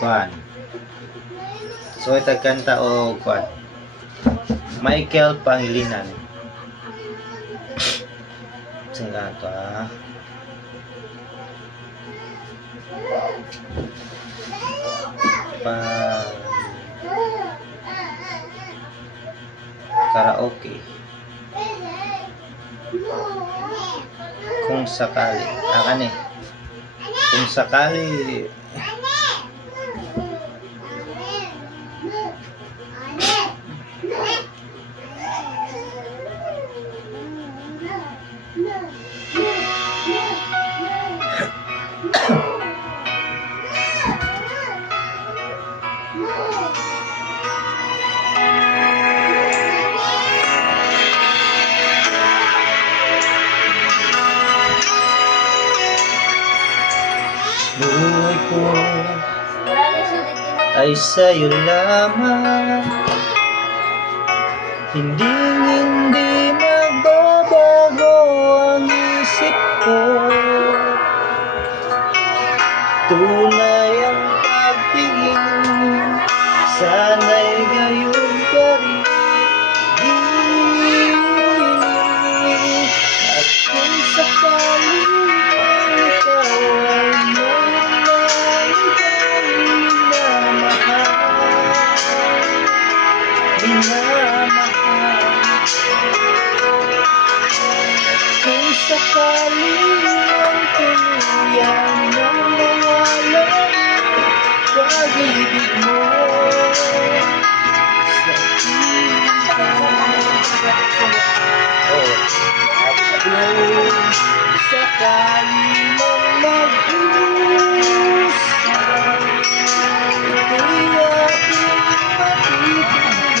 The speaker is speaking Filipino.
Kuan. So itagkanta o kuan. Michael Pangilinan. Sila to ah. Pa karaoke kung sakali ah kani kung sakali ko ay sa'yo lamang. Hindi hindi magbabago ang isip ko. Tunay sakali ang tuluyan ng mawala Pag-ibig mo sa Oh. Kung sakali mang mag-usap Ito'y ating matitigil